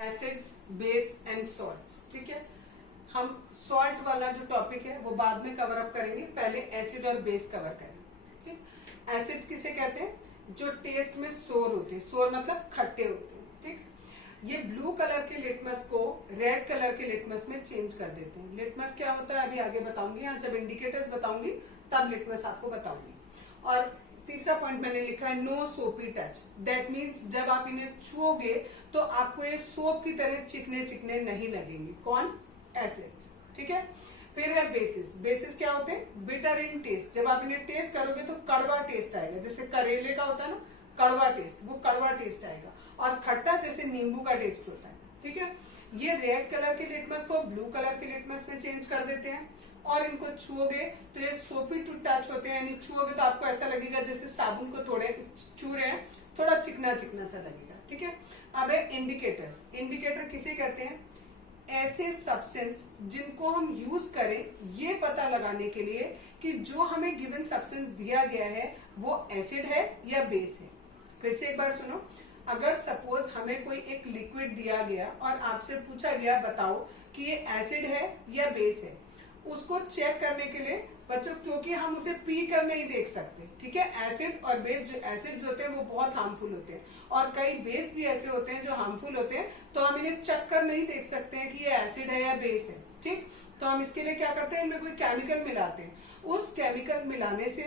Acids, base and salts. ठीक है, हम सॉल्ट वाला जो टॉपिक है वो बाद में कवर अप करेंगे, पहले एसिड और बेस कवर करेंगे। ठीक, एसिड्स किसे कहते हैं? जो टेस्ट में सोर होते हैं, सोर मतलब खट्टे होते हैं। ठीक, ये ब्लू कलर के लिटमस को रेड कलर के लिटमस में चेंज कर देते हैं। लिटमस क्या होता है अभी आगे बताऊंगी, यहाँ जब इंडिकेटर्स बताऊंगी तब लिटमस आपको बताऊंगी। और तीसरा पॉइंट मैंने लिखा है नो सोपी टच। दैट मीन्स जब आप इन्हें छुओगे तो आपको ये सोप की तरह चिकने चिकने नहीं लगेंगे। कौन? एसिड्स। ठीक है, फिर है बेसिस। बेसिस क्या होते हैं? Bitter in taste. जब आप इन्हें टेस्ट करोगे तो कड़वा टेस्ट आएगा, जैसे करेले का होता है ना कड़वा टेस्ट, वो कड़वा टेस्ट आएगा। और खट्टा जैसे नींबू का टेस्ट होता है। ठीक है, ये रेड कलर के लिटमस को ब्लू कलर के लिटमस में चेंज कर देते हैं। और इनको छुओगे तो ये सोपी टू टच होते हैं, यानी छुओगे तो आपको ऐसा लगेगा जैसे साबुन को थोड़े छू रहे हैं, थोड़ा चिकना चिकना सा लगेगा। ठीक है, अब है इंडिकेटर्स। इंडिकेटर किसे कहते हैं? ऐसे सब्सटेंस जिनको हम यूज करें ये पता लगाने के लिए कि जो हमें गिवन सब्सटेंस दिया गया है वो एसिड है या बेस है। फिर से एक बार सुनो, अगर सपोज हमें कोई एक लिक्विड दिया गया और आपसे पूछा गया बताओ कि ये एसिड है या बेस है, उसको चेक करने के लिए बच्चों, क्योंकि हम उसे पी कर नहीं देख सकते। ठीक है, एसिड और बेस, जो एसिड्स होते हैं वो बहुत हार्मफुल होते हैं और कई बेस भी ऐसे होते हैं जो हार्मफुल होते हैं, तो हम इन्हें चेक कर नहीं देख सकते हैं कि ये एसिड है या बेस है। ठीक, तो हम इसके लिए क्या करते हैं, इनमें कोई केमिकल मिलाते हैं। उस केमिकल मिलाने से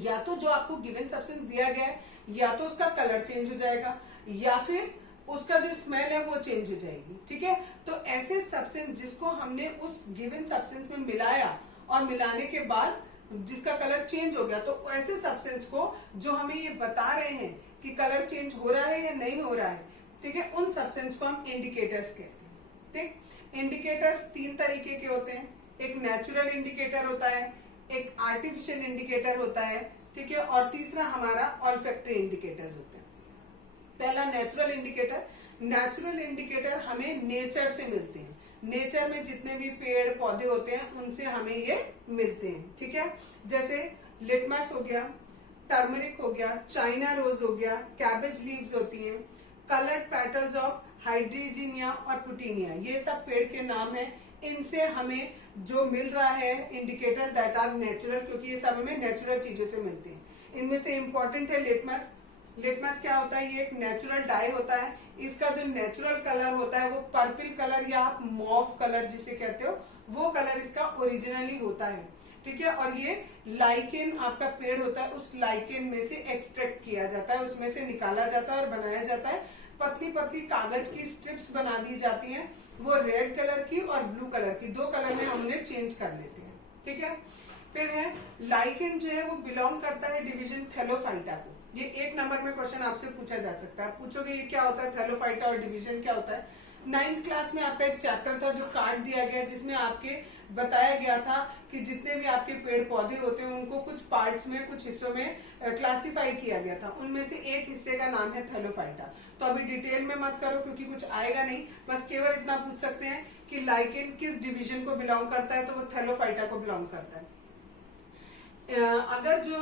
या तो जो आपको गिवन सब्सटेंस दिया गया है या तो उसका कलर चेंज हो जाएगा या फिर उसका जो स्मेल है वो चेंज हो जाएगी। ठीक है, तो ऐसे सब्सटेंस जिसको हमने उस गिवन सब्सटेंस में मिलाया और मिलाने के बाद जिसका कलर चेंज हो गया, तो ऐसे सब्सटेंस को जो हमें ये बता रहे हैं कि कलर चेंज हो रहा है या नहीं हो रहा है, ठीक है, उन सब्सटेंस को हम इंडिकेटर्स कहते हैं। ठीक, इंडिकेटर्स तीन तरीके के होते हैं। एक नेचुरल इंडिकेटर होता है, एक आर्टिफिशियल इंडिकेटर होता है, ठीक है, और तीसरा हमारा ऑल्फैक्टरी इंडिकेटर्स होते हैं। पहला नेचुरल इंडिकेटर। नेचुरल इंडिकेटर हमें नेचर से मिलते हैं, नेचर में जितने भी पेड़ पौधे होते हैं उनसे हमें ये मिलते हैं। ठीक है, जैसे लिटमस हो गया, टर्मरिक हो गया, चाइना रोज हो गया, कैबेज लीव्स होती हैं, कलर्ड पेटल्स ऑफ हाइड्रीजिनिया और पुटीनिया, ये सब पेड़ के नाम हैं। इनसे हमें जो मिल रहा है इंडिकेटर दैट आर नेचुरल, क्योंकि ये सब हमें नेचुरल चीजों से मिलते हैं। इनमें से इंपॉर्टेंट है लिटमस। लिटमस क्या होता है? ये एक नेचुरल डाई होता है। इसका जो नेचुरल कलर होता है वो पर्पल कलर या आप मॉव कलर जिसे कहते हो, वो कलर इसका ओरिजिनली होता है। ठीक है, और ये लाइकेन आपका पेड़ होता है, उस लाइकेन में से एक्सट्रैक्ट किया जाता है, उसमें से निकाला जाता है और बनाया जाता है। पतली पतली कागज की स्ट्रिप्स बना दी जाती हैं, वो रेड कलर की और ब्लू कलर की, दो कलर में हम उन्हें चेंज कर लेते हैं। ठीक है, फिर है लाइकेन जो है वो बिलोंग करता है डिवीजन थैलोफाइटा को। ये एक नंबर में क्वेश्चन आपसे पूछा जा सकता है, पूछोगे ये क्या होता है थैलोफाइटा और डिवीजन क्या होता है। 9th क्लास में आपका एक चैप्टर था जो कार्ड दिया गया, जिसमें आपके बताया गया था कि जितने भी आपके पेड़ पौधे होते हैं उनको कुछ पार्ट्स में, कुछ हिस्सों में क्लासिफाई किया गया था। उनमें से एक हिस्से का नाम है थैलोफाइटा। तो अभी डिटेल में मत करो क्योंकि कुछ आएगा नहीं, बस केवल इतना पूछ सकते हैं कि लाइकेन किस डिवीजन को बिलोंग करता है, तो वो थैलोफाइटा को बिलोंग करता है। अगर जो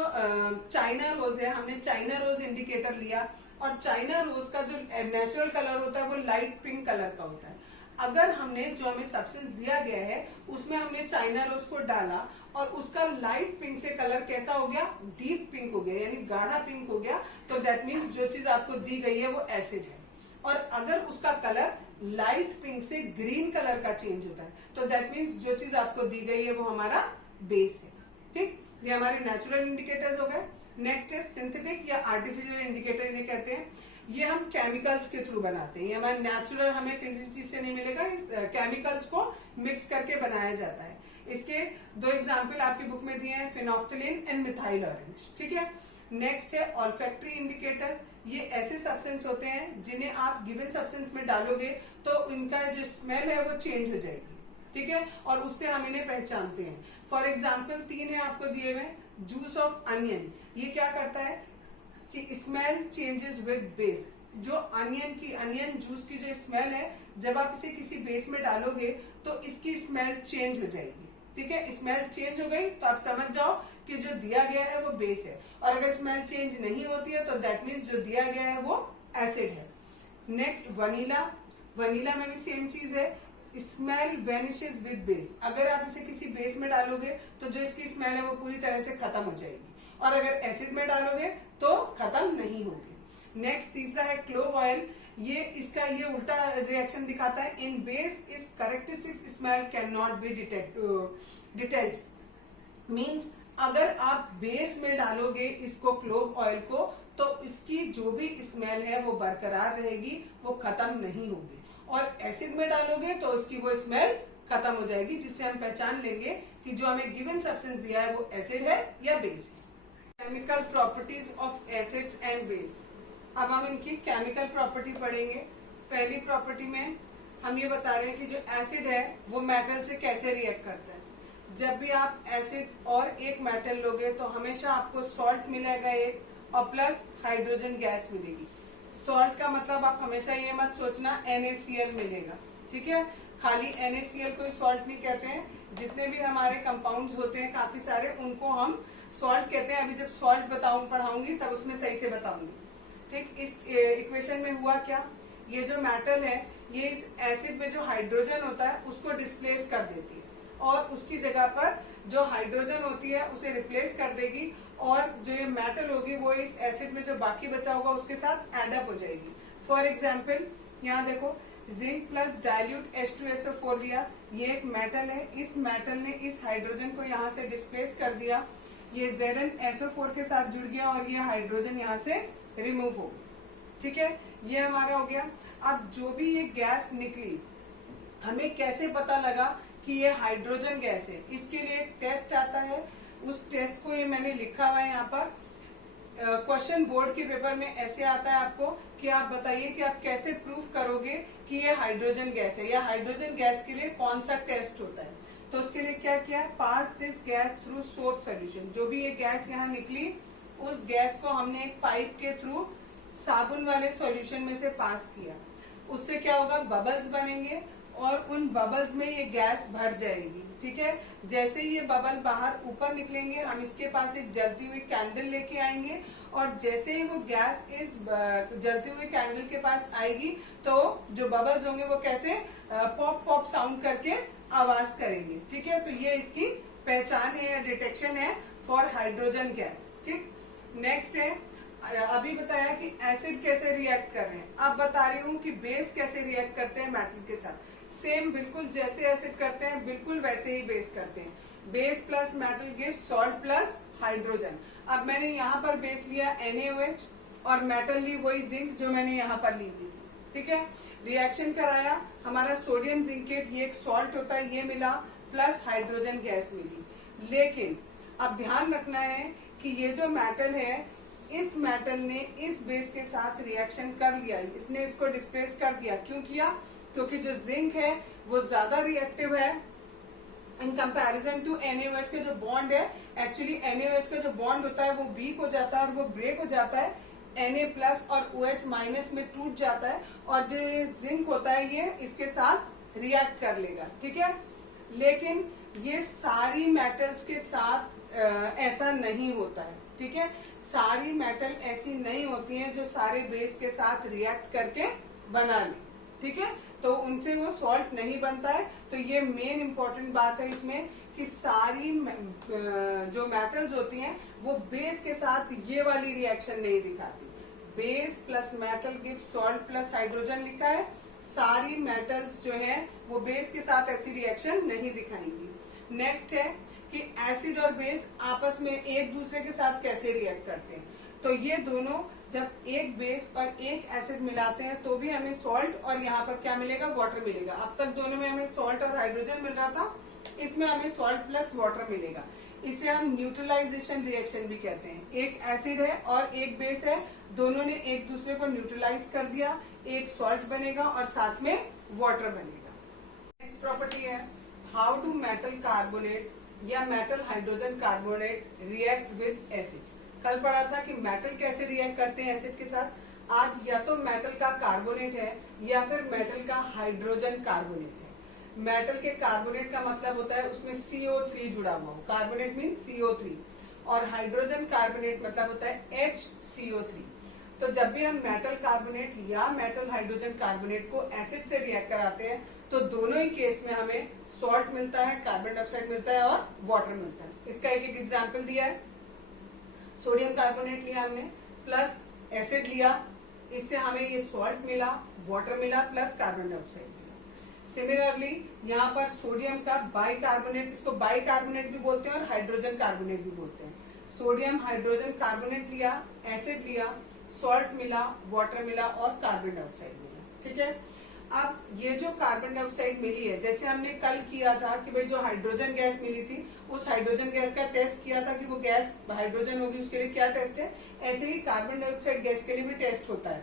चाइना रोज है, हमने चाइना रोज इंडिकेटर लिया और चाइना रोज का जो नेचुरल कलर होता है वो लाइट पिंक कलर का होता है। अगर हमने जो हमें सब्सटेंस दिया गया है उसमें हमने चाइना रोज को डाला और उसका लाइट पिंक से कलर कैसा हो गया? डीप पिंक हो गया, यानी गाढ़ा पिंक हो गया, तो दैट मीन्स जो चीज आपको दी गई है वो एसिड है। और अगर उसका कलर लाइट पिंक से ग्रीन कलर का चेंज होता है तो दैट मीन्स जो चीज आपको दी गई है वो हमारा बेस है। ठीक, ये हमारे नेचुरल इंडिकेटर्स हो गए। नेक्स्ट है सिंथेटिक या आर्टिफिशियल इंडिकेटर, इन्हें कहते हैं। ये हम केमिकल्स के थ्रू बनाते हैं, ये हमारे नेचुरल हमें किसी चीज से नहीं मिलेगा, इस केमिकल्स को मिक्स करके बनाया जाता है। इसके दो एग्जाम्पल आपकी बुक में दिए हैं, फिनोफ्थलीन एंड मिथाइल ऑरेंज। ठीक है, नेक्स्ट है ऑल्फैक्टरी इंडिकेटर्स। ये ऐसे सब्सटेंस होते हैं जिन्हें आप गिवन सब्सटेंस में डालोगे तो इनका जो स्मेल है वो चेंज हो जाएगी। ठीक है, और उससे हम इन्हें पहचानते हैं। फॉर एग्जाम्पल 3 है आपको दिए हुए। जूस ऑफ अनियन, ये क्या करता है? Smell changes with base. जो अनियन जूस की जो स्मेल है, जब आप इसे किसी बेस में डालोगे तो इसकी स्मेल चेंज हो जाएगी। ठीक है, स्मेल चेंज हो गई तो आप समझ जाओ कि जो दिया गया है वो बेस है। और अगर स्मेल चेंज नहीं होती है तो दैट मीन्स जो दिया गया है वो एसिड है। नेक्स्ट वनीला, वनीला में भी सेम चीज है, स्मेल वेनिशेस विद बेस। अगर आप इसे किसी बेस में डालोगे तो जो इसकी स्मेल है वो पूरी तरह से खत्म हो जाएगी, और अगर एसिड में डालोगे तो खत्म नहीं होगी। नेक्स्ट तीसरा है क्लोव ऑयल, ये इसका ये उल्टा रिएक्शन दिखाता है। इन बेस इस characteristic smell can not be detect, means अगर आप बेस में डालोगे इसको क्लोव ऑयल को तो इसकी जो भी स्मेल है वो बरकरार रहेगी, वो खत्म नहीं होगी, और एसिड में डालोगे तो उसकी वो स्मेल खत्म हो जाएगी, जिससे हम पहचान लेंगे कि जो हमें गिवन सब्सटेंस दिया है वो एसिड है या बेस है। Chemical properties of acids and base. अब हम इनकी केमिकल प्रॉपर्टी पढ़ेंगे। पहली प्रॉपर्टी में हम ये बता रहे हैं कि जो एसिड है वो मेटल से कैसे रिएक्ट करता है। जब भी आप एसिड और एक मेटल लोगे तो हमेशा आपको सॉल्ट मिलेगा एक, और प्लस हाइड्रोजन गैस मिलेगी। सॉल्ट का मतलब आप हमेशा ये मत सोचना NaCl मिलेगा, ठीक है। खाली NaCl को सॉल्ट नहीं कहते हैं, जितने भी हमारे कंपाउंड्स होते हैं काफी सारे, उनको हम सॉल्ट कहते हैं। अभी जब सॉल्ट पढ़ाऊंगी तब उसमें सही से बताऊंगी, ठीक। इस इक्वेशन में हुआ क्या, ये जो मेटल है ये इस एसिड में जो हाइड्रोजन होता है उसको डिस्प्लेस कर देती है, और उसकी जगह पर जो हाइड्रोजन होती है उसे रिप्लेस कर देगी, और जो ये मेटल होगी वो इस एसिड में जो बाकी बचा होगा उसके साथ एड अप हो जाएगी। फॉर एग्जाम्पल यहाँ देखो, जिंक प्लस डाइल्यूट H2SO4 लिया, ये एक मेटल है, इस मेटल ने इस हाइड्रोजन को यहाँ से डिस्प्लेस कर दिया, ये ZnSO4 के साथ जुड़ गया और ये हाइड्रोजन यहाँ से रिमूव हो, ठीक है। ये हमारा हो गया। अब जो भी ये गैस निकली, हमें कैसे पता लगा कि ये हाइड्रोजन गैस है, इसके लिए एक टेस्ट आता है। उस टेस्ट को ये मैंने लिखा हुआ है यहाँ पर। क्वेश्चन बोर्ड के पेपर में ऐसे आता है आपको कि आप बताइए कि आप कैसे प्रूफ करोगे कि ये हाइड्रोजन गैस है, या हाइड्रोजन गैस के लिए कौन सा टेस्ट होता है। तो उसके लिए क्या किया है, pass this gas through soap solution. जो भी ये गैस यहाँ निकली उस गैस को हमने एक पाइप के थ्रू साबुन वाले सॉल्यूशन में से पास किया। उससे क्या होगा, बबल्स बनेंगे और उन बबल्स में ये गैस भर जाएगी, ठीक है। जैसे ही ये बबल बाहर ऊपर निकलेंगे हम इसके पास एक जलती हुई कैंडल लेके आएंगे, और जैसे ही वो गैस इस जलती हुई कैंडल के पास आएगी तो जो बबल्स होंगे वो कैसे पॉप पॉप साउंड करके आवाज करेंगे, ठीक है। तो ये इसकी पहचान है या डिटेक्शन है फॉर हाइड्रोजन गैस, ठीक। नेक्स्ट है, अभी बताया कि एसिड कैसे रिएक्ट कर रहे हैं, अब बता रही हूँ कि बेस कैसे रिएक्ट करते हैं मेटल के साथ। सेम बिल्कुल जैसे एसिड करते हैं बिल्कुल वैसे ही बेस करते हैं। Base plus metal gives salt plus hydrogen. अब मैंने यहाँ पर बेस लिया NaOH और मेटल ली वही जिंक जो मैंने यहाँ पर ली हुई थी, ठीक है। रिएक्शन कराया, हमारा सोडियम जिंकेट, ये एक सॉल्ट होता है, ये मिला, प्लस हाइड्रोजन गैस मिली। लेकिन अब ध्यान रखना है कि ये जो मेटल है, इस मेटल ने इस बेस के साथ रिएक्शन कर लिया, इसने इसको डिस्प्लेस कर दिया। क्यों किया, क्योंकि जो जिंक है वो ज्यादा रिएक्टिव है इन कंपैरिजन टू NaOH के जो बॉन्ड है। एक्चुअली NaOH का जो बॉन्ड होता है वो वीक हो जाता है और वो ब्रेक हो जाता है, Na प्लस और OH माइनस में टूट जाता है, और जो जिंक होता है ये इसके साथ रिएक्ट कर लेगा, ठीक है। लेकिन ये सारी मेटल्स के साथ ऐसा नहीं होता है, ठीक है। सारी मेटल ऐसी नहीं होती हैं जो सारे बेस के साथ रिएक्ट करके बना ले, ठीक है। तो उनसे वो सॉल्ट नहीं बनता है। तो ये मेन इंपॉर्टेंट बात है इसमें कि सारी जो मेटल्स होती हैं वो बेस के साथ ये वाली रिएक्शन नहीं दिखाती। Base plus metal give salt plus hydrogen लिखा है, सारी मेटल्स जो है वो बेस के साथ ऐसी रिएक्शन नहीं दिखाएंगी। नेक्स्ट है कि एसिड और बेस आपस में एक दूसरे के साथ कैसे रिएक्ट करते हैं। तो ये दोनों जब एक बेस और एक एसिड मिलाते हैं तो भी हमें सॉल्ट और यहाँ पर क्या मिलेगा, वाटर मिलेगा। अब तक दोनों में हमें सॉल्ट और हाइड्रोजन मिल रहा था, इसमें हमें सॉल्ट प्लस वाटर मिलेगा। इसे हम न्यूट्रलाइजेशन रिएक्शन भी कहते हैं। एक एसिड है और एक बेस है, दोनों ने एक दूसरे को न्यूट्रलाइज कर दिया, एक सॉल्ट बनेगा और साथ में वाटर बनेगा। नेक्स्ट प्रॉपर्टी है, हाउ डू मेटल कार्बोनेट्स या metal hydrogen carbonate react with acid. कल पढ़ा था कि मेटल कैसे रिएक्ट करते हैं एसिड के साथ। आज या तो मेटल का कार्बोनेट है या फिर मेटल का हाइड्रोजन कार्बोनेट है। मेटल के कार्बोनेट का मतलब होता है उसमें CO3 जुड़ा हुआ हो, कार्बोनेट मीन CO3, और हाइड्रोजन कार्बोनेट मतलब होता है HCO3। तो जब भी हम मेटल कार्बोनेट या मेटल हाइड्रोजन कार्बोनेट को एसिड से रिएक्ट कराते हैं तो दोनों ही केस में हमें सॉल्ट मिलता है, कार्बन डाइऑक्साइड मिलता है और वाटर मिलता है। इसका एक एक एग्जाम्पल दिया है। सोडियम कार्बोनेट लिया हमने प्लस एसिड लिया, इससे हमें ये सॉल्ट मिला, वाटर मिला प्लस कार्बन डाइऑक्साइड मिला। सिमिलरली यहाँ पर सोडियम का बाइकार्बोनेट, इसको बाइकार्बोनेट भी बोलते हैं और हाइड्रोजन कार्बोनेट भी बोलते हैं। सोडियम हाइड्रोजन कार्बोनेट लिया, एसिड लिया, सॉल्ट मिला, वाटर मिला और कार्बन डाइऑक्साइड मिला। ठीक है, अब ये जो कार्बन डाइऑक्साइड मिली है, जैसे हमने कल किया था कि भाई जो हाइड्रोजन गैस मिली थी उस हाइड्रोजन गैस का टेस्ट किया था कि वो गैस हाइड्रोजन होगी, उसके लिए क्या टेस्ट है, ऐसे ही कार्बन डाइऑक्साइड गैस के लिए भी टेस्ट होता है।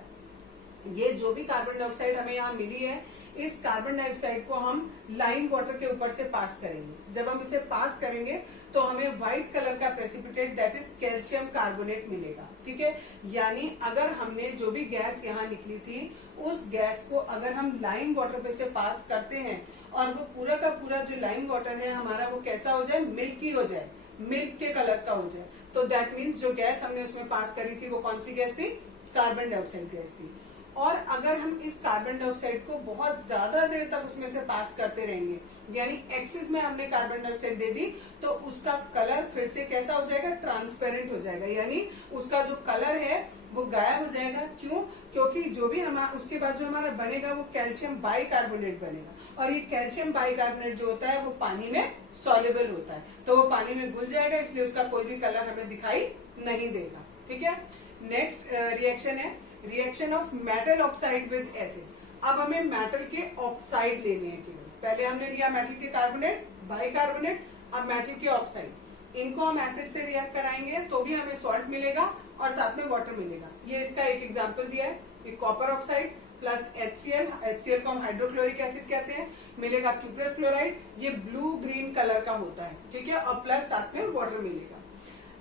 ये जो भी कार्बन डाइऑक्साइड हमें यहाँ मिली है, इस कार्बन डाइऑक्साइड को हम लाइम वाटर के ऊपर से पास करेंगे। जब हम इसे पास करेंगे तो हमें व्हाइट कलर का precipitate that is calcium carbonate मिलेगा। ठीक है, यानी अगर हमने जो भी गैस यहाँ निकली थी उस गैस को अगर हम लाइम वाटर पे से पास करते हैं और वो पूरा का पूरा जो लाइम वाटर है हमारा वो कैसा हो जाए, मिल्की हो जाए, मिल्क के कलर का हो जाए, तो दैट मीन्स जो गैस हमने उसमें पास करी थी वो कौन सी गैस थी, कार्बन डाइऑक्साइड गैस थी। और अगर हम इस कार्बन डाइऑक्साइड को बहुत ज्यादा देर तक उसमें से पास करते रहेंगे, यानी एक्सिस में हमने कार्बन डाइऑक्साइड दे दी, तो उसका कलर फिर से कैसा हो जाएगा, ट्रांसपेरेंट हो जाएगा, यानी उसका जो कलर है वो गायब हो जाएगा। क्यों? क्योंकि जो भी हमारा उसके बाद जो हमारा बनेगा वो कैल्शियम बाइकार्बोनेट बनेगा, और ये कैल्शियम बाइकार्बोनेट जो होता है वो पानी में सॉल्युबल होता है, तो वो पानी में घुल जाएगा, इसलिए उसका कोई भी कलर हमें दिखाई नहीं देगा। ठीक है, नेक्स्ट रिएक्शन है reaction of metal oxide with acid. अब हमें मेटल के ऑक्साइड लेने हैं केवल। पहले हमने लिया मेटल के कार्बोनेट, बाइकार्बोनेट, अब मेटल के ऑक्साइड। इनको हम एसिड से रिएक्ट कराएंगे तो भी हमें सॉल्ट मिलेगा और साथ में वाटर मिलेगा। ये इसका एक एग्जांपल दिया है, ये कॉपर ऑक्साइड प्लस HCl को हम हाइड्रोक्लोरिक एसिड कहते हैं, मिलेगा क्यूप्रस क्लोराइड, ये ब्लू ग्रीन कलर का होता है। ठीक है, और प्लस साथ में वाटर मिलेगा।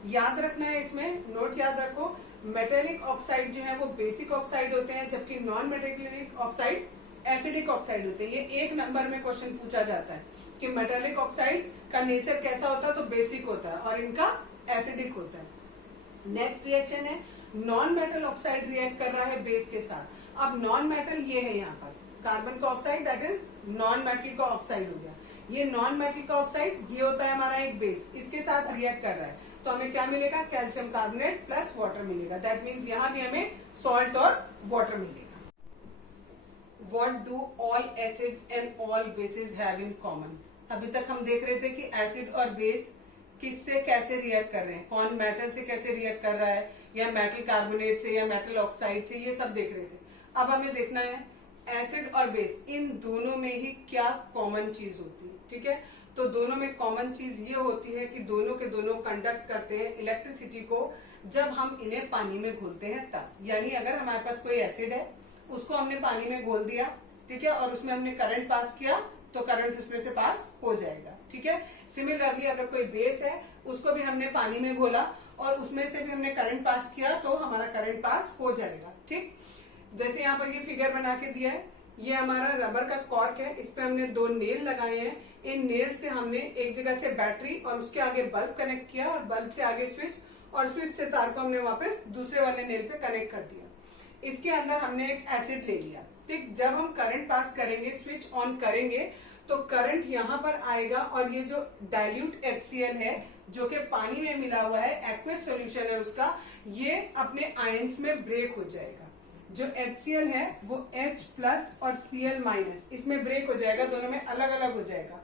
याद रखना है, इसमें नोट याद रखो, मेटेलिक ऑक्साइड जो है वो बेसिक ऑक्साइड होते हैं, जबकि non metallic oxide acidic oxide होते हैं। ये एक नंबर में क्वेश्चन पूछा जाता है कि मेटेलिक ऑक्साइड का नेचर कैसा होता है, तो बेसिक होता है और इनका एसिडिक होता है। नेक्स्ट रिएक्शन है नॉन मेटल ऑक्साइड रिएक्ट कर रहा है बेस के साथ। अब नॉन मेटल ये है, यहाँ पर कार्बन का oxide that is non metal का ऑक्साइड हो गया। ये नॉन मेटल का ऑक्साइड ये होता है हमारा एक बेस, इसके साथ रिएक्ट कर रहा है, तो हमें क्या मिलेगा, कैल्शियम कार्बोनेट प्लस वाटर मिलेगा। दैट मीन्स यहाँ भी हमें सॉल्ट और वाटर मिलेगा। What do all acids and all bases have in common? अभी तक हम देख रहे थे कि एसिड और बेस किससे कैसे रिएक्ट कर रहे हैं, कौन मेटल से कैसे रिएक्ट कर रहा है, या मेटल कार्बोनेट से या मेटल ऑक्साइड से, ये सब देख रहे थे। अब हमें देखना है एसिड और बेस, इन दोनों में ही क्या कॉमन चीज होती है। ठीक है, तो दोनों में कॉमन चीज ये होती है कि दोनों के दोनों कंडक्ट करते हैं इलेक्ट्रिसिटी को जब हम इन्हें पानी में घोलते हैं तब। यानी अगर हमारे पास कोई एसिड है, उसको हमने पानी में घोल दिया, ठीक है, और उसमें हमने करंट पास किया तो करंट उसमें से पास हो जाएगा। ठीक है, सिमिलरली अगर कोई बेस है, उसको भी हमने पानी में घोला और उसमें से भी हमने करंट पास किया तो हमारा करंट पास हो जाएगा। ठीक, जैसे यहाँ पर ये फिगर बना के दिया है, ये हमारा रबर का कॉर्क है, इस पे हमने दो नेल लगाए हैं। इन नेल से हमने एक जगह से बैटरी और उसके आगे बल्ब कनेक्ट किया, और बल्ब से आगे स्विच, और स्विच से तार को हमने वापस दूसरे वाले नेल पे कनेक्ट कर दिया। इसके अंदर हमने एक एसिड ले लिया। ठीक, जब हम करंट पास करेंगे, स्विच ऑन करेंगे, तो करंट यहाँ पर आएगा, और ये जो डाइल्यूट HCl है जो कि पानी में मिला हुआ है, एक्वस सॉल्यूशन है उसका, ये अपने आयंस में ब्रेक हो जाएगा। जो HCl है वो H प्लस और Cl माइनस इसमें ब्रेक हो जाएगा, दोनों में अलग अलग हो जाएगा।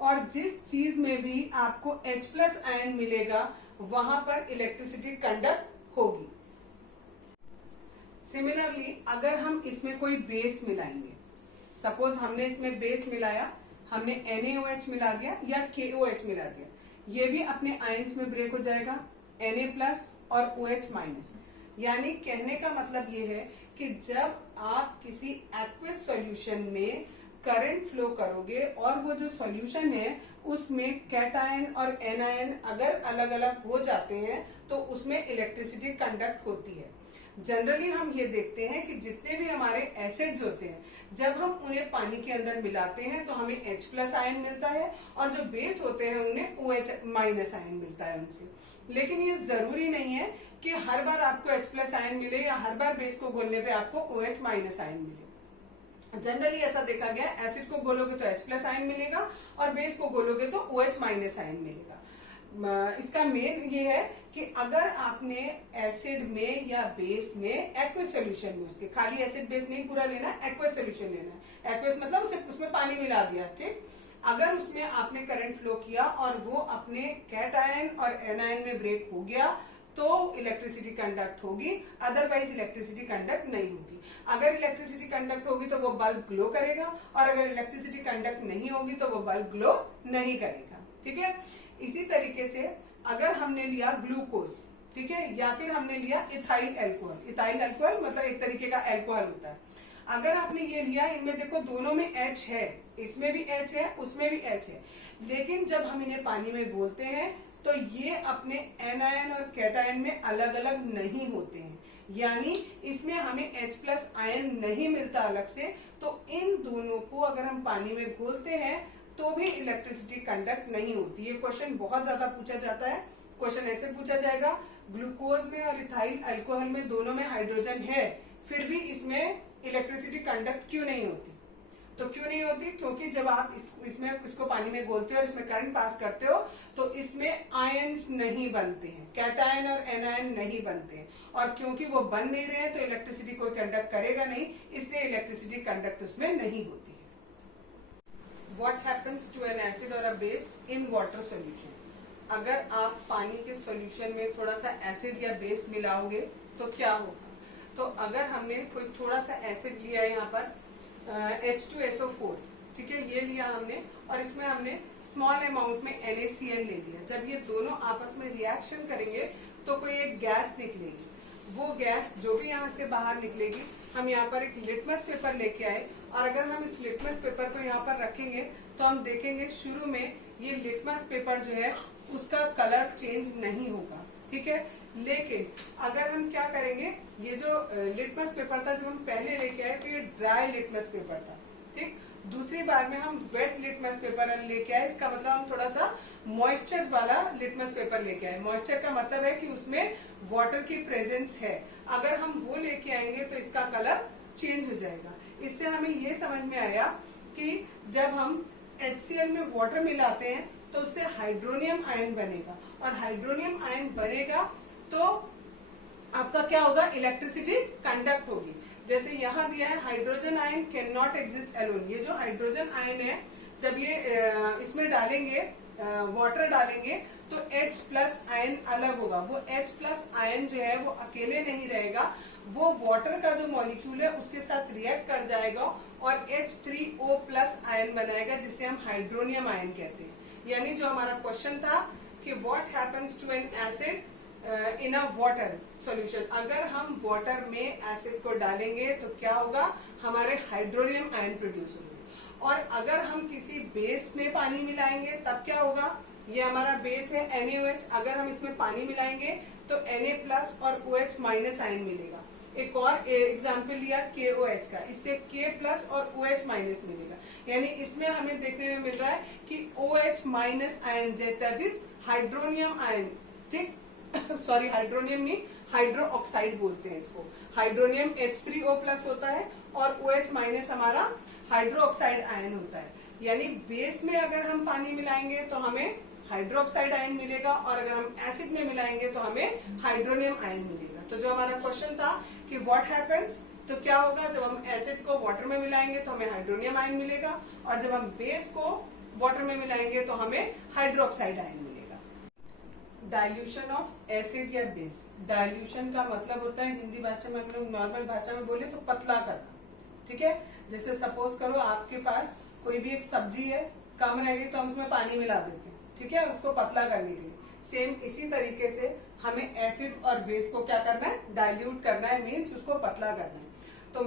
और जिस चीज में भी आपको H प्लस आयन मिलेगा वहां पर इलेक्ट्रिसिटी कंडक्ट होगी। सिमिलरली अगर हम इसमें कोई बेस मिलाएंगे, सपोज हमने इसमें बेस मिलाया, हमने NaOH मिला दिया या KOH मिला दिया, ये भी अपने आयंस में ब्रेक हो जाएगा, Na प्लस और OH माइनस। यानी कहने का मतलब ये है कि जब आप किसी एक्वस सॉल्यूशन में करंट फ्लो करोगे और वो जो सॉल्यूशन है उसमें कैटायन और एनायन अगर अलग अलग हो जाते हैं तो उसमें इलेक्ट्रिसिटी कंडक्ट होती है। जनरली हम ये देखते हैं कि जितने भी हमारे एसिड्स होते हैं, जब हम उन्हें पानी के अंदर मिलाते हैं तो हमें H+ आयन मिलता है, और जो बेस होते हैं उन्हें OH- आयन मिलता है उनसे। लेकिन ये जरूरी नहीं है कि हर बार आपको H+ आयन मिले या हर बार बेस को घोलने पे आपको OH- आयन मिले। जनरली ऐसा देखा गया, एसिड को घोलोगे तो H+ आयन मिलेगा और बेस को घोलोगे तो OH- आयन मिलेगा। इसका मेन ये है कि अगर आपने एसिड में या बेस में एक्वस सॉल्यूशन में, उसके खाली एसिड बेस नहीं पूरा लेना, एक्वस सॉल्यूशन लेना है। एक्वस मतलब उसमें पानी मिला दिया, ठीक। अगर उसमें आपने करंट फ्लो किया और वो अपने कैटायन और एनायन में ब्रेक हो गया तो इलेक्ट्रिसिटी कंडक्ट होगी, अदरवाइज इलेक्ट्रिसिटी कंडक्ट नहीं होगी। अगर इलेक्ट्रिसिटी कंडक्ट होगी तो वो बल्ब ग्लो करेगा, और अगर इलेक्ट्रिसिटी कंडक्ट नहीं होगी तो वो बल्ब ग्लो नहीं करेगा, ठीक है। इसी तरीके से अगर हमने लिया ग्लूकोज, ठीक है, या फिर हमने लिया इथाइल अल्कोहल। इथाइल अल्कोहल मतलब एक तरीके का अल्कोहल होता है। अगर आपने ये लिया, इनमें देखो दोनों में H है, इसमें भी H है, उसमें भी H है, लेकिन जब हम इन्हें पानी में घोलते हैं तो ये अपने एनायन और कैटायन में अलग अलग नहीं होते हैं, यानी इसमें हमें H+ आयन नहीं मिलता अलग से। तो इन दोनों को अगर हम पानी में घोलते हैं तो भी इलेक्ट्रिसिटी कंडक्ट नहीं होती। ये क्वेश्चन बहुत ज्यादा पूछा जाता है। क्वेश्चन ऐसे पूछा जाएगा, ग्लूकोज में और इथाइल अल्कोहल में दोनों में हाइड्रोजन है, फिर भी इसमें इलेक्ट्रिसिटी कंडक्ट क्यों नहीं होती? तो क्यों नहीं होती? क्योंकि जब आप इसको पानी में घोलते हो और इसमें करंट पास करते हो तो इसमें आयंस नहीं बनते हैं, कैटायन और एनायन नहीं बनते हैं, और क्योंकि वो बन नहीं रहे हैं तो इलेक्ट्रिसिटी कोई कंडक्ट करेगा नहीं, इसलिए इलेक्ट्रिसिटी कंडक्ट उसमें नहीं होती है। What happens to an acid or a base in water solution? अगर आप पानी के सॉल्यूशन में थोड़ा सा एसिड या बेस मिलाओगे तो क्या होगा? तो अगर हमने कोई थोड़ा सा एसिड लिया है, यहाँ पर H2SO4, ठीक है, ये लिया हमने, और इसमें हमने स्मॉल अमाउंट में NaCl ले लिया। जब ये दोनों आपस में रिएक्शन करेंगे तो कोई एक गैस निकलेगी। वो गैस जो भी यहाँ से बाहर निकलेगी, हम यहाँ पर एक लिटमस पेपर लेके आए, और अगर हम इस लिटमस पेपर को यहाँ पर रखेंगे तो हम देखेंगे शुरू में ये लिटमस पेपर जो है उसका कलर चेंज नहीं होगा, ठीक है। लेकिन अगर हम क्या करेंगे, ये जो लिटमस पेपर था जब हम पहले लेके आए तो ये ड्राई लिटमस पेपर था, ठीक। दूसरी बार में हम वेट लिटमस पेपर लेके आए, इसका मतलब हम थोड़ा सा मॉइस्चर वाला लिटमस पेपर लेके आए। मॉइस्चर का मतलब है कि उसमें वाटर की प्रेजेंस है। अगर हम वो लेके आएंगे तो इसका कलर चेंज हो जाएगा। इससे हमें ये समझ में आया कि जब हम HCl में वाटर मिलाते हैं तो उससे हाइड्रोनियम आयन बनेगा, और हाइड्रोनियम आयन बनेगा तो आपका क्या होगा, इलेक्ट्रिसिटी कंडक्ट होगी। जैसे यहाँ दिया है hydrogen ion can not exist alone. ये जो हाइड्रोजन आयन है जब ये इसमें डालेंगे, वाटर डालेंगे तो H+ आयन अलग होगा। वो H+ आयन जो है वो अकेले नहीं रहेगा, वो वाटर का जो मॉलिक्यूल है उसके साथ रिएक्ट कर जाएगा और H3O+ आयन बनाएगा, जिसे हम हाइड्रोनियम आयन कहते हैं। यानी जो हमारा क्वेश्चन था कि what happens to an acid in a water solution, अगर हम वाटर में एसिड को डालेंगे तो क्या होगा, हमारे हाइड्रोनियम आयन प्रोड्यूस होंगे। और अगर हम किसी बेस में पानी मिलाएंगे तब क्या होगा, ये हमारा बेस है NaOH, अगर हम इसमें पानी मिलाएंगे तो Na+ और OH- आयन मिलेगा। एक और एग्जाम्पल लिया KOH का, इससे K+ और OH- मिलेगा। यानी इसमें हमें देखने में मिल रहा है कि OH- ion that is hydronium ion, ठीक। सॉरी, हाइड्रोनियम नहीं, हाइड्रो ऑक्साइड बोलते हैं इसको। हाइड्रोनियम H3O+ होता है और OH- हमारा हाइड्रो ऑक्साइड आयन होता है। यानी बेस में अगर हम पानी मिलाएंगे तो हमें हाइड्रोक्साइड आयन मिलेगा, और अगर हम एसिड में मिलाएंगे तो हमें हाइड्रोनियम आयन मिलेगा। तो जो हमारा क्वेश्चन था कि व्हाट हैपेंस, तो क्या होगा, जब हम एसिड को वाटर में मिलाएंगे तो हमें हाइड्रोनियम आयन मिलेगा, और जब हम बेस को वाटर में मिलाएंगे तो हमें हाइड्रोक्साइड आयन मिलेगा। डाइल्यूशन ऑफ एसिड या बेस। डाइल्यूशन का मतलब होता है, हिंदी भाषा में हम लोग नॉर्मल भाषा में बोले तो पतला करना, ठीक है। जैसे सपोज करो आपके पास कोई भी एक सब्जी है, कम रह गई तो हम उसमें पानी मिला देते हैं, ठीक है, उसको पतला करने के लिए। सेम इसी तरीके से हमें एसिड और बेस को क्या करना है, डाइल्यूट करना है, मीन्स उसको पतला करना है। तो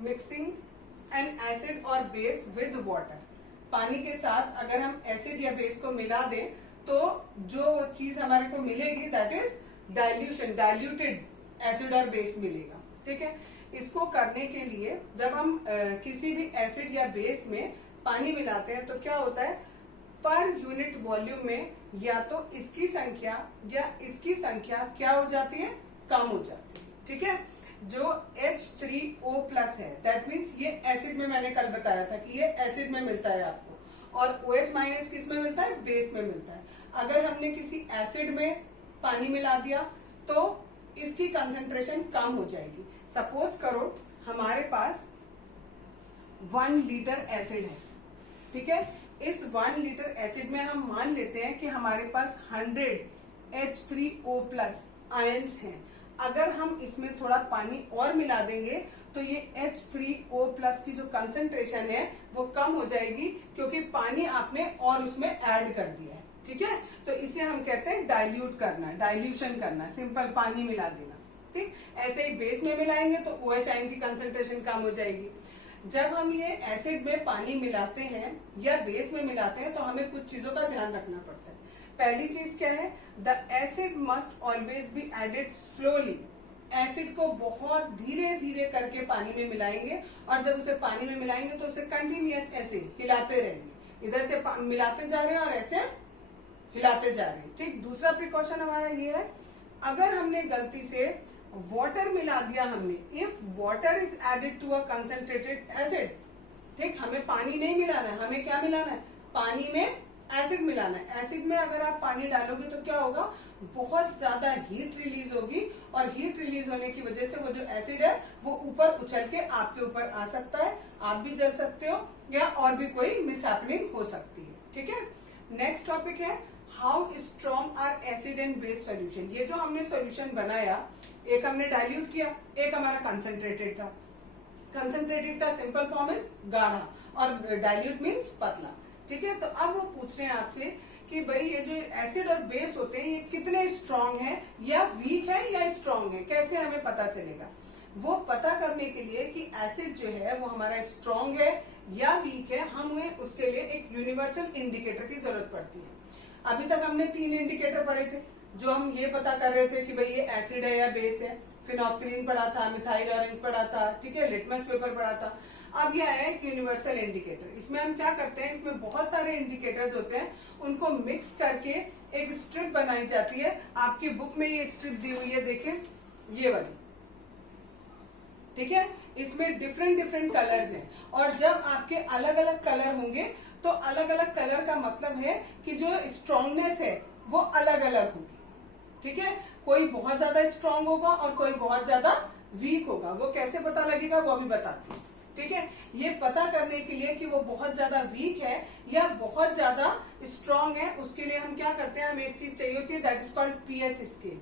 मिक्सिंग एन एसिड और बेस विद वाटर, पानी के साथ अगर हम एसिड या बेस को मिला दें तो जो चीज हमारे को मिलेगी that is dilution, diluted acid और बेस मिलेगा। ठीक है, इसको करने के लिए जब हम किसी भी एसिड या बेस में पानी मिलाते हैं तो क्या होता है, पर यूनिट वॉल्यूम में या तो इसकी संख्या या इसकी संख्या क्या हो जाती है, कम हो जाती है। ठीक है, जो H3O+ है दैट मीन्स ये एसिड में, मैंने कल बताया था कि ये एसिड में मिलता है आपको, और OH- किस में मिलता है, बेस में मिलता है। अगर हमने किसी एसिड में पानी मिला दिया तो इसकी कंसंट्रेशन कम हो जाएगी। सपोज करो हमारे पास 1 लीटर एसिड है। ठीक है, इस 1 लीटर एसिड में हम मान लेते हैं कि हमारे पास 100 H3O+ आयंस हैं। अगर हम इसमें थोड़ा पानी और मिला देंगे तो ये H3O+ की जो कंसंट्रेशन है वो कम हो जाएगी, क्योंकि पानी आपने और उसमें ऐड कर दिया है। ठीक है, तो इसे हम कहते हैं डाइल्यूट करना, डाइल्यूशन करना, सिंपल पानी मिला देना। ठीक, ऐसे ही बेस में मिलाएंगे तो OH आयन की कंसंट्रेशन कम हो जाएगी। जब हम ये एसिड में पानी मिलाते हैं या बेस में मिलाते हैं तो हमें कुछ चीजों का ध्यान रखना पड़ता है। पहली चीज क्या है, the acid must always be added slowly. Acid को बहुत धीरे धीरे करके पानी में मिलाएंगे, और जब उसे पानी में मिलाएंगे तो उसे कंटिन्यूअस ऐसे हिलाते रहेंगे, इधर से मिलाते जा रहे हैं और ऐसे हिलाते जा रहे हैं। ठीक, दूसरा प्रिकॉशन हमारा ये है, अगर हमने गलती से वाटर मिला दिया हमने, if water is added to a concentrated acid, ठीक, हमें पानी नहीं मिलाना है, हमें क्या मिलाना है, पानी में एसिड मिलाना है। एसिड में अगर आप पानी डालोगे तो क्या होगा, बहुत ज्यादा हीट रिलीज होगी, और हीट रिलीज होने की वजह से वो जो एसिड है वो ऊपर उछल के आपके ऊपर आ सकता है, आप भी जल सकते हो, या और भी कोई मिसहैपनिंग हो सकती है। ठीक है, नेक्स्ट टॉपिक है how strong are acid and base solution. ये जो हमने सॉल्यूशन बनाया, एक हमने डाइल्यूट किया, एक हमारा कंसंट्रेटेड था। कंसंट्रेटेड का सिंपल फॉर्म इज गाढ़ा, और डाइल्यूट मीन्स पतला। ठीक है, तो अब वो पूछ रहे हैं आपसे कि भाई ये जो एसिड और बेस होते हैं ये कितने स्ट्रॉन्ग हैं, या वीक है या स्ट्रॉन्ग है, कैसे हमें पता चलेगा। वो पता करने के लिए कि एसिड जो है वो हमारा स्ट्रॉन्ग है या वीक है, हमें उसके लिए एक यूनिवर्सल इंडिकेटर की जरूरत पड़ती है। अभी तक हमने 3 इंडिकेटर पढ़े थे, जो हम ये पता कर रहे थे कि भाई ये एसिड है या बेस है। फिनोल्फ्थालीन पढ़ा था, मिथाइल ऑरेंज पढ़ा था, ठीक है, लिटमस पेपर पढ़ा था। अब ये आया एक यूनिवर्सल इंडिकेटर। इसमें हम क्या करते हैं, इसमें बहुत सारे इंडिकेटर्स होते हैं, उनको मिक्स करके एक स्ट्रिप बनाई जाती है। आपकी बुक में ये स्ट्रिप दी हुई है, देखें ये वाली। ठीक है, इसमें डिफरेंट डिफरेंट कलर्स हैं, और जब आपके अलग अलग कलर होंगे तो अलग अलग कलर का मतलब है कि जो स्ट्रॉन्गनेस है वो अलग अलग होगी। ठीक है, कोई बहुत ज्यादा स्ट्रांग होगा और कोई बहुत ज्यादा वीक होगा। वो कैसे पता लगेगा वो भी बताती हूँ। ठीक है, ये पता करने के लिए कि वो बहुत ज्यादा वीक है या बहुत ज्यादा स्ट्रांग है, उसके लिए हम क्या करते हैं, हमें एक चीज चाहिए होती है, that is called pH scale.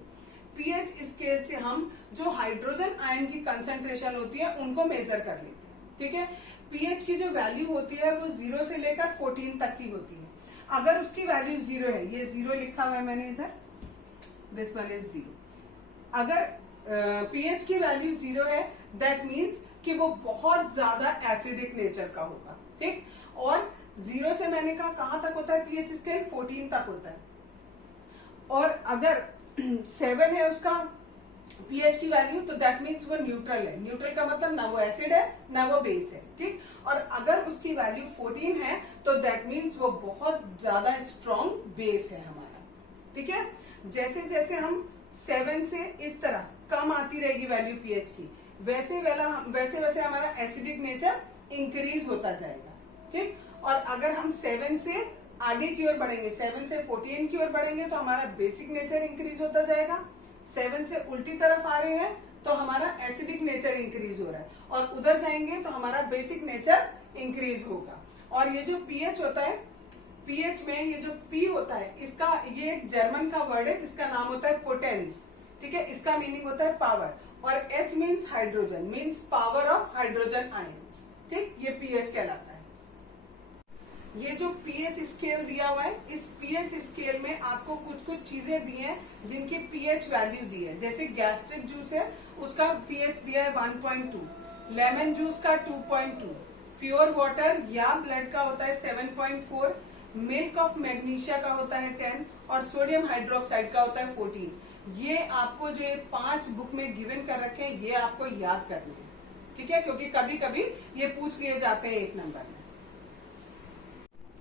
PH scale से हम जो हाइड्रोजन आयन की कंसंट्रेशन होती है उनको मेजर कर लेते हैं। ठीक है, पीएच की जो वैल्यू होती है वो 0 से लेकर 14 तक की होती है। अगर उसकी वैल्यू 0 है, ये 0 लिखा हुआ है मैंने इधर, दिस वन इज 0। अगर पीएच की वैल्यू 0 है दैट मीन्स कि वो बहुत ज्यादा एसिडिक नेचर का होगा। ठीक, और 0 से मैंने कहा कहां तक होता है पीएच स्केल, 14 तक होता है। और अगर 7 है उसका पीएच की वैल्यू, तो दैट मीन्स वो न्यूट्रल है। न्यूट्रल का मतलब ना वो एसिड है ना वो बेस है। ठीक, और अगर उसकी वैल्यू 14 है तो दैट मीन्स वो बहुत ज्यादा स्ट्रॉन्ग बेस है हमारा। ठीक है, जैसे जैसे हम 7 से इस तरफ कम आती रहेगी वैल्यू पीएच की, वैसे वैसे हमारा एसिडिक नेचर इंक्रीज होता जाएगा। ठीक, और अगर हम 7 से आगे की ओर बढ़ेंगे, 7 से 14 की ओर बढ़ेंगे तो हमारा बेसिक नेचर इंक्रीज होता जाएगा। 7 से उल्टी तरफ आ रहे हैं तो हमारा एसिडिक नेचर इंक्रीज हो रहा है, और उधर जाएंगे तो हमारा बेसिक नेचर इंक्रीज होगा। और ये जो पीएच होता है, पीएच में ये जो पी होता है, इसका ये एक जर्मन का वर्ड है जिसका नाम होता है पोटेंस। ठीक है, इसका मीनिंग होता है पावर, और H means hydrogen, means power of hydrogen ions. ठीक, ये पीएच कहलाता है। ये जो पीएच स्केल दिया हुआ है, इस पीएच स्केल में आपको कुछ कुछ चीजें दी हैं जिनकी पीएच वैल्यू दी है। जैसे गैस्ट्रिक जूस है, उसका पीएच दिया है 1.2, लेमन जूस का 2.2, प्योर वाटर या ब्लड का होता है 7.4, मिल्क ऑफ मैग्नीशिया का होता है 10, और सोडियम हाइड्रोक्साइड का होता है 14। ये आपको जो 5 बुक में गिवन कर रखे हैं ये आपको याद करने हैं, ठीक है, क्योंकि कभी कभी ये पूछ लिए जाते हैं 1 नंबर में।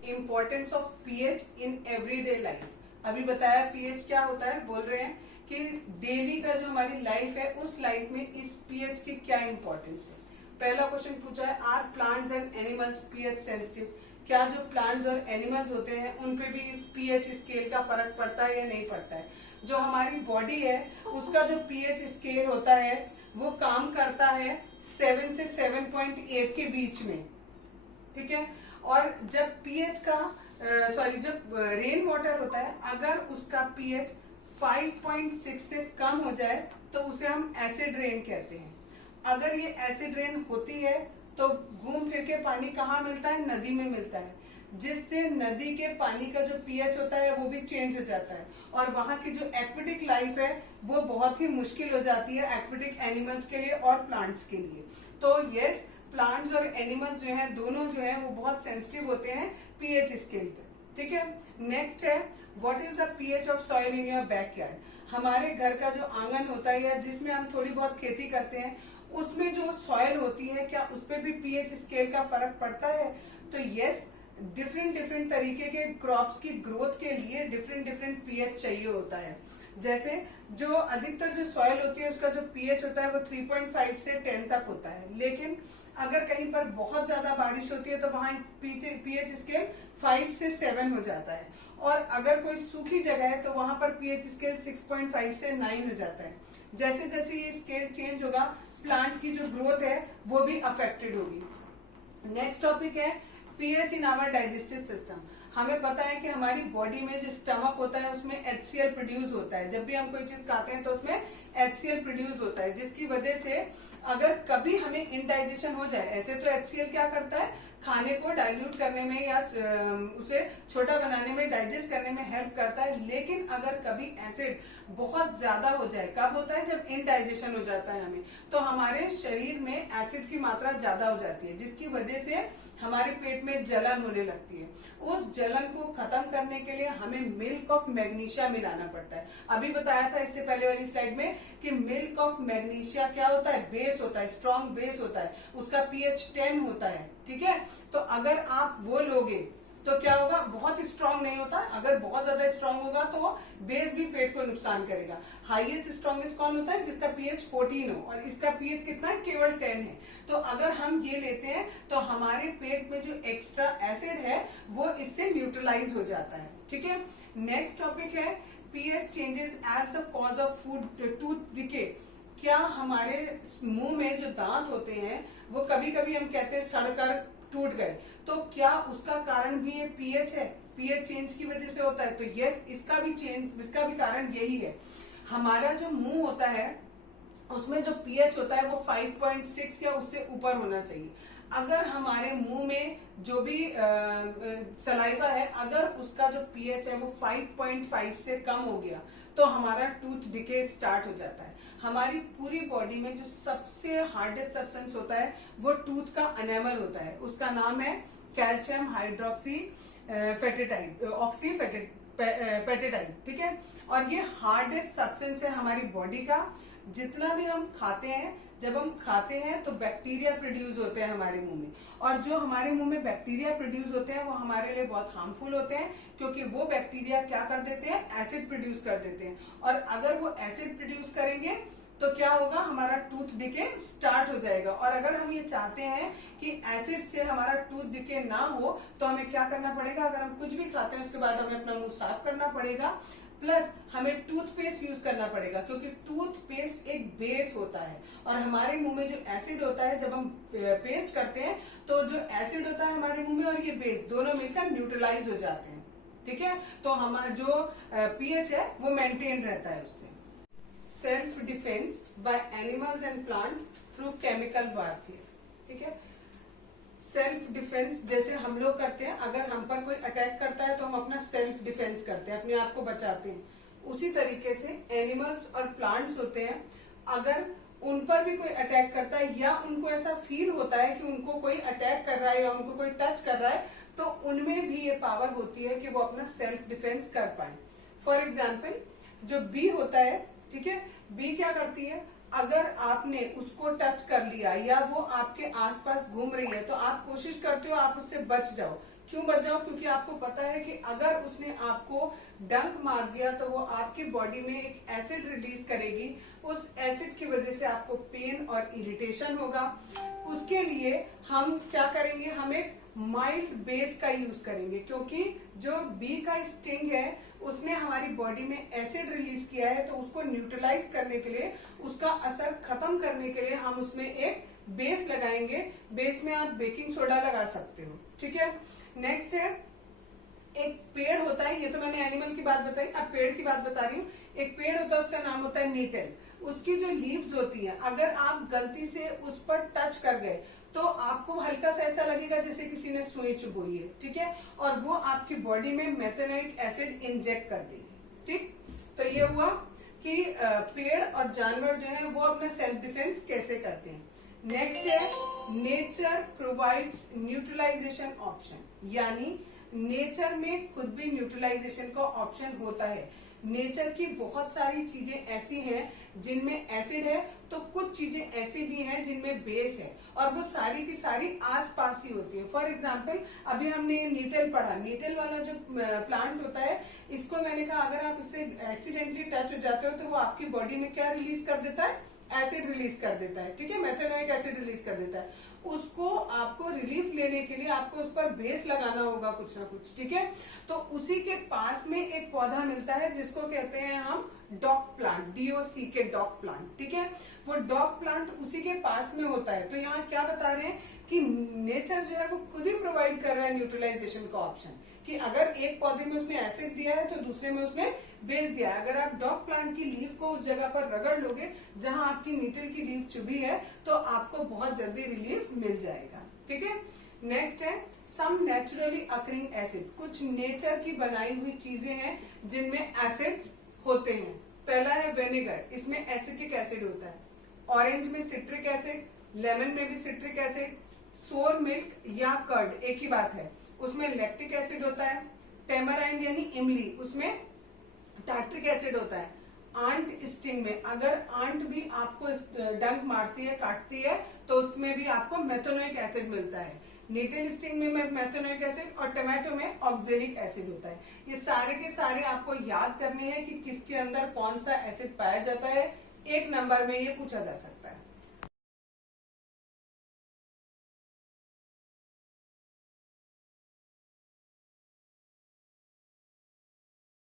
Importance of pH in everyday life. अभी बताया पीएच क्या होता है, बोल रहे हैं कि डेली का जो हमारी लाइफ है उस लाइफ में इस पीएच की क्या इंपॉर्टेंस है। पहला क्वेश्चन पूछा है, are plants and animals pH sensitive. क्या जो प्लांट्स और एनिमल्स होते हैं उन पे भी इस पीएच स्केल का फर्क पड़ता है या नहीं पड़ता है। जो हमारी बॉडी है उसका जो पीएच स्केल होता है वो काम करता है 7 से 7.8 के बीच में, ठीक है। और जब पीएच का जब रेन वाटर होता है अगर उसका पीएच 5.6 से कम हो जाए तो उसे हम एसिड रेन कहते हैं। अगर ये एसिड रेन होती है तो घूम फिर के पानी कहाँ मिलता है, नदी में मिलता है, जिससे नदी के पानी का जो पीएच होता है वो भी चेंज हो जाता है और वहां की जो एक्वेटिक लाइफ है वो बहुत ही मुश्किल हो जाती है एक्वेटिक एनिमल्स के लिए और प्लांट्स के लिए। तो यस, प्लांट्स और एनिमल्स जो है दोनों जो है वो बहुत सेंसिटिव होते हैं पीएच स्केल पे, ठीक है। नेक्स्ट है, what is the pH of soil in your backyard. हमारे घर का जो आंगन होता है या जिसमें हम थोड़ी बहुत खेती करते हैं उसमें जो सॉइल होती है क्या उस पर भी पीएच स्केल का फर्क पड़ता है। तो यस, डिफरेंट तरीके के क्रॉप्स की ग्रोथ के लिए डिफरेंट पीएच चाहिए होता है। जैसे जो अधिकतर जो सॉइल होती है उसका जो पीएच होता है वो 3.5 से 10 तक होता है, लेकिन अगर कहीं पर बहुत ज्यादा बारिश होती है तो वहां पीएच स्केल 5 से 7 हो जाता है और अगर कोई सूखी जगह है तो वहां पर पीएच स्केल 6.5 से 9 हो जाता है। जैसे जैसे ये स्केल चेंज होगा प्लांट की जो ग्रोथ है वो भी अफेक्टेड होगी। नेक्स्ट टॉपिक है pH in our digestive system. हमें पता है कि हमारी बॉडी में जो स्टमक होता है उसमें HCl प्रोड्यूस होता है। जब भी हम कोई चीज खाते हैं तो उसमें HCl प्रोड्यूस होता है, जिसकी वजह से अगर कभी हमें इनडाइजेशन हो जाए, ऐसे तो HCl क्या करता है, खाने को डाइल्यूट करने में या उसे छोटा बनाने में, डाइजेस्ट करने में हेल्प करता है, लेकिन अगर कभी एसिड बहुत ज्यादा हो जाए, कब होता है, जब इनडाइजेशन हो जाता है हमें, तो हमारे शरीर में एसिड की मात्रा ज्यादा हो जाती है, जिसकी वजह से हमारे पेट में जलन होने लगती है। उस जलन को खत्म करने के लिए हमें मिल्क ऑफ मैग्नीशिया मिलाना पड़ता है। अभी बताया था इससे पहले वाली स्लाइड में कि मिल्क ऑफ मैग्नीशिया क्या होता है, बेस होता है, स्ट्रॉन्ग बेस होता है, उसका पीएच 10 होता है, ठीक है। तो अगर आप वो लोगे तो क्या होगा, बहुत स्ट्रांग नहीं होता, अगर बहुत ज्यादा स्ट्रांग होगा तो वो बेस भी पेट को नुकसान करेगा। हाईएस्ट स्ट्रॉन्गेस्ट कौन होता है, जिसका पीएच 14 हो और इसका पीएच कितना है, केवल 10 है। तो अगर हम ये लेते हैं तो हमारे पेट में जो एक्स्ट्रा एसिड है वो इससे न्यूट्रलाइज हो जाता है, ठीक है। नेक्स्ट टॉपिक है pH changes as the cause of food tooth decay. क्या हमारे मुंह में जो दांत होते हैं वो कभी कभी हम कहते हैं सड़कर टूट गए, तो क्या उसका कारण भी ये पीएच है, पीएच चेंज की वजह से होता है। तो यस, इसका भी कारण यही है। हमारा जो मुंह होता है उसमें जो पीएच होता है वो 5.6 या उससे ऊपर होना चाहिए। अगर हमारे मुंह में जो भी सलाइवा है अगर उसका जो पीएच है वो 5.5 से कम हो गया तो हमारा टूथ डिके स्टार्ट हो जाता है। हमारी पूरी बॉडी में जो सबसे हार्डेस्ट सब्सटेंस होता है वो टूथ का एनेमल होता है, उसका नाम है कैल्शियम हाइड्रोक्सी फेटेटाइड, ऑक्सीपेटेटाइड, ठीक है। और ये हार्डेस्ट सब्सटेंस है हमारी बॉडी का। जितना भी हम खाते हैं, जब हम खाते हैं तो बैक्टीरिया प्रोड्यूस होते हैं हमारे मुंह में, और जो हमारे मुंह में बैक्टीरिया प्रोड्यूस होते हैं वो हमारे लिए बहुत हार्मफुल होते हैं, क्योंकि वो बैक्टीरिया क्या कर देते हैं, एसिड प्रोड्यूस कर देते हैं। और अगर वो एसिड प्रोड्यूस करेंगे तो क्या होगा, हमारा टूथ डिके स्टार्ट हो जाएगा। और अगर हम ये चाहते हैं कि एसिड से हमारा टूथ डिके ना हो तो हमें क्या करना पड़ेगा, अगर हम कुछ भी खाते हैं उसके बाद हमें अपना मुंह साफ करना पड़ेगा, प्लस हमें टूथपेस्ट यूज करना पड़ेगा, क्योंकि टूथपेस्ट एक बेस होता है और हमारे मुंह में जो एसिड होता है जब हम पेस्ट करते हैं तो जो एसिड होता है हमारे मुंह में और ये बेस दोनों मिलकर न्यूट्रलाइज हो जाते हैं, ठीक है। तो हमारा जो पीएच है वो मेंटेन रहता है उससे। Self defence by animals and plants through chemical warfare, ठीक है। सेल्फ डिफेंस जैसे हम लोग करते हैं, अगर हम पर कोई अटैक करता है तो हम अपना सेल्फ डिफेंस करते हैं, अपने आप को बचाते हैं। उसी तरीके से एनिमल्स और प्लांट्स होते हैं, अगर उन पर भी कोई अटैक करता है या उनको ऐसा फील होता है कि उनको कोई अटैक कर रहा है या उनको कोई टच कर रहा है, तो उनमें भी ये पावर होती है कि वो अपना सेल्फ डिफेंस कर पाए। फॉर एग्जाम्पल जो बी होता है ठीक है। बी क्या करती है, अगर आपने उसको टच कर लिया या वो आपके आसपास घूम रही है तो आप कोशिश करते हो आप उससे बच जाओ। क्यों बच जाओ, क्योंकि आपको पता है कि अगर उसने आपको डंक मार दिया तो वो आपकी बॉडी में एक एसिड रिलीज करेगी, उस एसिड की वजह से आपको पेन और इरिटेशन होगा। उसके लिए हम क्या करेंगे, हम एक माइल्ड बेस का यूज करेंगे, क्योंकि जो बी का स्टिंग है उसने हमारी बॉडी में एसिड रिलीज किया है, तो उसको न्यूट्रलाइज करने के लिए, उसका असर खत्म करने के लिए हम उसमें एक बेस लगाएंगे। बेस में आप बेकिंग सोडा लगा सकते हो, ठीक है। नेक्स्ट है, एक पेड़ होता है, ये तो मैंने एनिमल की बात बताई, अब पेड़ की बात बता रही हूँ। एक पेड़ होता है, उसका नाम होता है नीटल। उसकी जो लीव्स होती हैं, अगर आप गलती से उस पर टच कर गए तो आपको हल्का सा ऐसा लगेगा जैसे किसी ने सुई चुभोई है, ठीक है, और वो आपकी बॉडी में मेथेनोइक एसिड इंजेक्ट कर देगी, ठीक। तो ये हुआ कि पेड़ और जानवर जो है वो अपना सेल्फ डिफेंस कैसे करते हैं। नेक्स्ट है, नेचर प्रोवाइड्स न्यूट्रलाइजेशन ऑप्शन, यानी नेचर में खुद भी न्यूट्रलाइजेशन का ऑप्शन होता है। नेचर की बहुत सारी चीजें ऐसी हैं जिनमें एसिड है, तो कुछ चीजें ऐसी भी हैं जिनमें बेस है, और वो सारी की सारी आसपास ही होती है। फॉर एग्जाम्पल, अभी हमने नीटल पढ़ा, नीटल वाला जो प्लांट होता है, इसको मैंने कहा अगर आप इससे एक्सीडेंटली टच हो जाते हो तो वो आपकी बॉडी में क्या रिलीज कर देता है, एसिड रिलीज कर देता है, ठीक है, मेथेनोइक एसिड रिलीज कर देता है। उसको आपको रिलीफ लेने के लिए आपको उस पर बेस लगाना होगा कुछ ना कुछ, ठीक है। तो उसी के पास में एक पौधा मिलता है जिसको कहते हैं हम डॉग प्लांट, DOC के डॉग प्लांट, ठीक है। वो डॉग प्लांट उसी के पास में होता है। तो यहाँ क्या बता रहे हैं कि नेचर जो है वो खुद ही प्रोवाइड कर रहा है न्यूट्रलाइजेशन का ऑप्शन, कि अगर एक पौधे में उसने एसिड दिया है तो दूसरे में उसने बेस दिया है। अगर आप डॉग प्लांट की लीफ को उस जगह पर रगड़ लोगे जहां आपकी नीटल की लीफ चुभी है तो आपको बहुत जल्दी रिलीफ मिल जाएगा, ठीक है। नेक्स्ट है, सम नेचुरली अकरिंग एसिड, कुछ नेचर की बनाई हुई चीजें हैं जिनमें एसिड्स होते हैं। पहला है विनेगर, इसमें एसिटिक एसिड होता है। ऑरेंज में सिट्रिक एसिड, लेमन में भी सिट्रिक एसिड। सोर मिल्क या कर्ड एक ही बात है, उसमें लैक्टिक एसिड होता है। टेमराइंड यानी इमली, उसमें टार्ट्रिक एसिड होता है। आंट स्टिंग में, अगर आंट भी आपको डंक मारती है, काटती है, तो उसमें भी आपको मेथेनोइक एसिड मिलता है। नीटल स्टिंग में मेथेनोइक एसिड, और टोमेटो में ऑक्जेलिक एसिड होता है। ये सारे के सारे आपको याद करने हैं कि किसके अंदर कौन सा एसिड पाया जाता है, एक नंबर में ये पूछा जा सकता है।